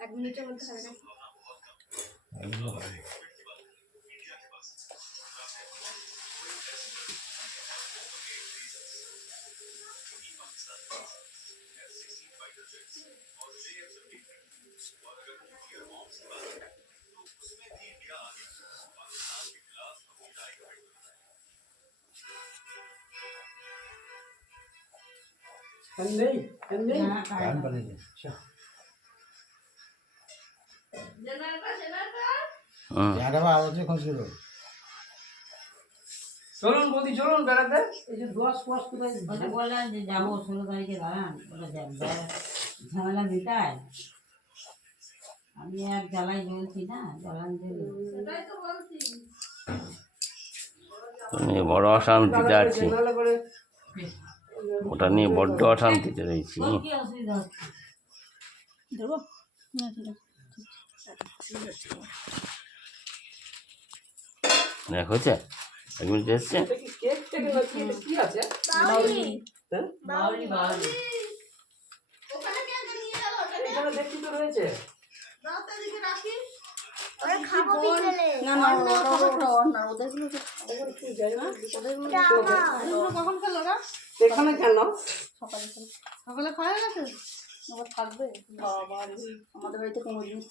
এক মিনিটের মধ্যে হবে না? নেই নেই খুঁজছিল চলুন বৌদি চলুন বেড়াতে এই যে ওটা বললাম যে যাব ষোলো তারিখে দাঁড়ান ঝামেলা মিটায় আমি এক জ্বালাই জ্বলছি না জ্বালান জন্য নিয়ে বড় অশান্তিতে আছি নাহলে পরে ওটা নিয়ে বড্ড অশান্তিতে রয়েছি দেখ হয়েছে এক মিনিট এসছে হ্যাঁ দেখছি তো রয়েছে না না না ওদেরগুলো কখন খেলো ওরা? এখানে কেন সকালে সকালে খাওয়া গেছে? থাকবে? বাবা আমাদের বাড়িতে কোনো জিনিস